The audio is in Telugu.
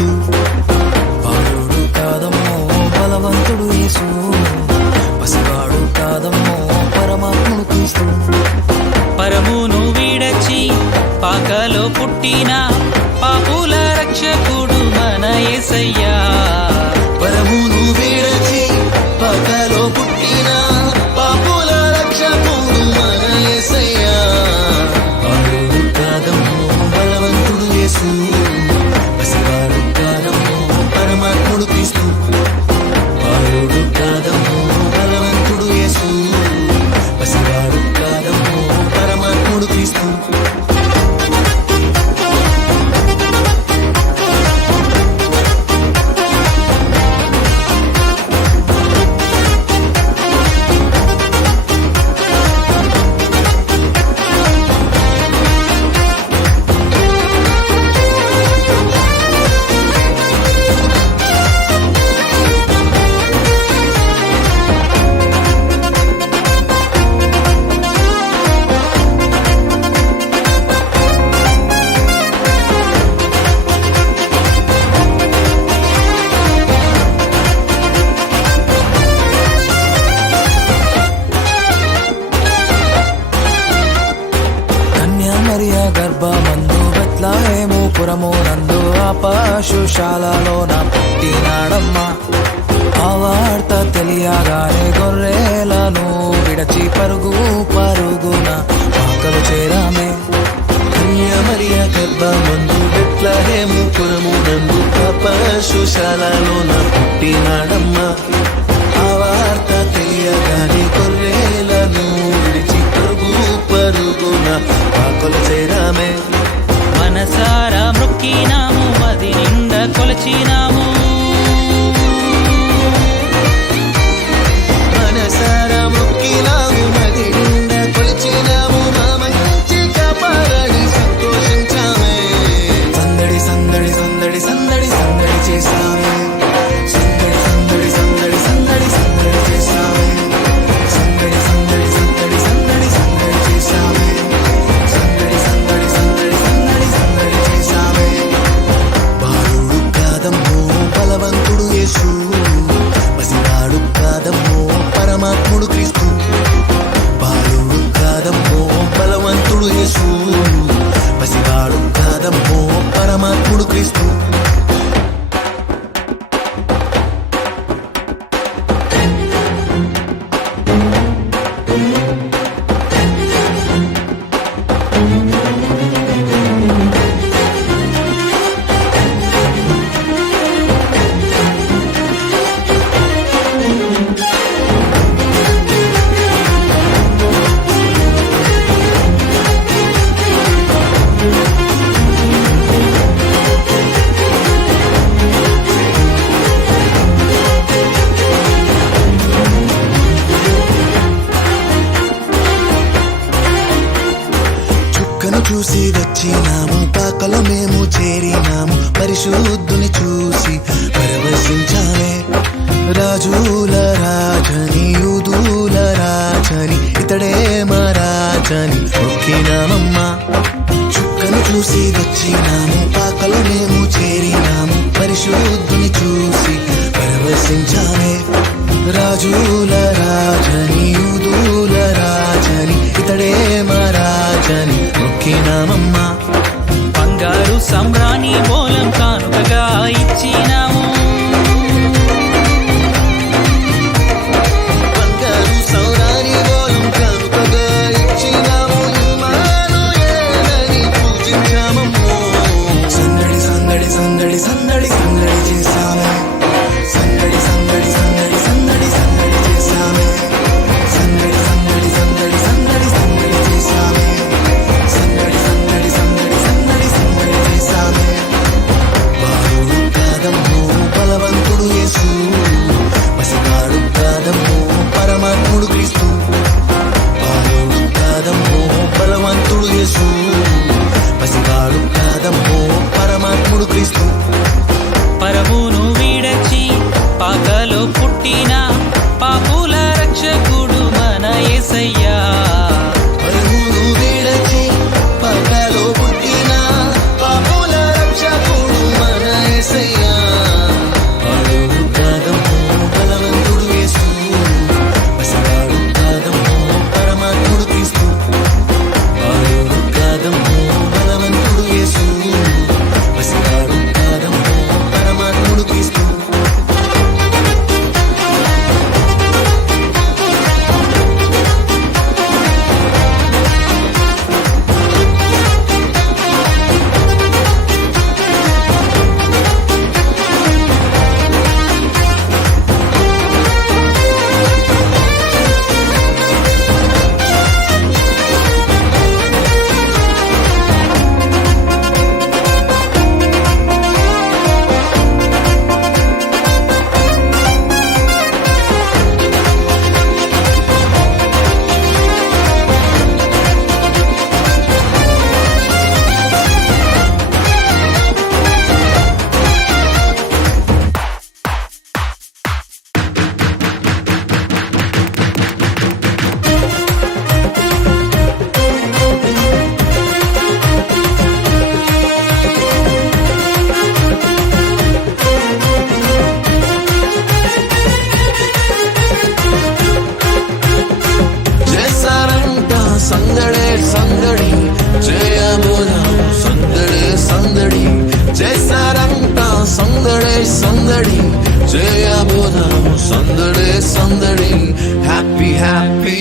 క్రీస్తు. బాలుడు కాదమ్మో బలవంతుడు యేసు, పసివాడు కాదమ్మో పరమాత్ముడు క్రీస్తు. పరమును వీడచి పాకలో పుట్టిన పాపుల రక్షకుడు మన యేసయ్యా. పరమును వీడచి పాకలో పుట్టిన పాపుల రక్షకుడు మన యేసయ్యా. బాలుడు కాదమ్మో బలవంతుడు యేసు, పసివాడు కాదమ్మో పరమాత్ముడు క్రీస్తు. బాలుడు కాదమ్మో బలవంతుడు యేసు, పసివాడు కాదమ్మో పరమాత్ముడు క్రీస్తు. మరియా గర్భమందు బెత్లెహేము పురమునందు ఆ పశుశాలలోన పుట్టినాడమ్మా. ఆ వార్త తెలియగానే గొర్రెలను విడచి పరుగు పరుగున పాకలు చేరామే. మరియా గర్భమందు బెత్లెహేము పురమునందు ఆ పశుశాలలోన పుట్టినాడమ్మా. ఆ వార్త తెలియగానే గొర్రెలను విడిచి పరుగు పరుగున పాకలు చేరామే. మనసారా మొక్కినాము, మది నిండా కొలచినాము. మనసారా మొక్కినాము, మది నిండా కొలిచినాము. మా మంచి కాపాడని సంతోషించామే. సందడి సందడి సందడి సందడి సందడి చేసామే. సందడి సందడి సందడి సందడి సందడి చేసామే. సందడి సందడి సందడి సందడి సందడి చేసామే. సందడి సందడి సందడి సందడి సందడి చేసామే. బాలుడు కాదమ్మో బలవంతుడు యేసు, పసివాడు కాదమ్మో పరమాత్ముడు క్రీస్తు. బాలుడు కాదమ్మో బలవంతుడు యేసు, పసివాడు కాదమ్మో పరమాత్ముడు క్రీస్తు. చూసి వచ్చినాము, పాకలో మేము చేరినాము. పరిశుద్ధుని చూసి పరవశించామే. రాజుల రాజని యూదుల రాజని ఇతడే మా రాజని మొక్కినామమ్మా. చుక్కను చూసి వచ్చినాము, పాకలో మేము చేరినాము. పరిశుద్ధుని చూసి పరవశించామే. రాజుల రాజని యూదుల రాజని ఇతడే మా రాజని మొక్కినామమ్మా. బంగారు సంబ్రాణి బోలం కానుకగా ఇచ్చినాము. బంగారు సంబ్రాణి బోలం కానుకగా ఇచ్చినాము. ఇమ్మానుయేలని పూజించామమ్మో. సందడి సందడి సందడి సందడి సందడి చేసామే. సందడి సందడి సందడి సందడి సందడి చేసామే. సందడి సందడి సందడి సందడి సందడి చేసామే. సందడి సందడి సందడి సందడి సందడి చేసామే. బాలుడు కాదమ్మో బలవంతుడు యేసు, పసివాడు కాదమ్మో పరమాత్ముడు క్రీస్తు. బాలుడు కాదమ్మో బలవంతుడు యేసు, పసివాడు కాదమ్మో పరమాత్ముడు క్రీస్తు. పరమును వీడచి పాకలో పుట్టిన పాపుల రక్షకుడు మన యేసయ్యా. పరమును వీడచి పాకలో పుట్టిన పాపుల రక్షకుడు మన యేసయ్యా. సందడే సందడి చేయబోదాము సందడే సందడి హ్యాపీ హ్యాపీ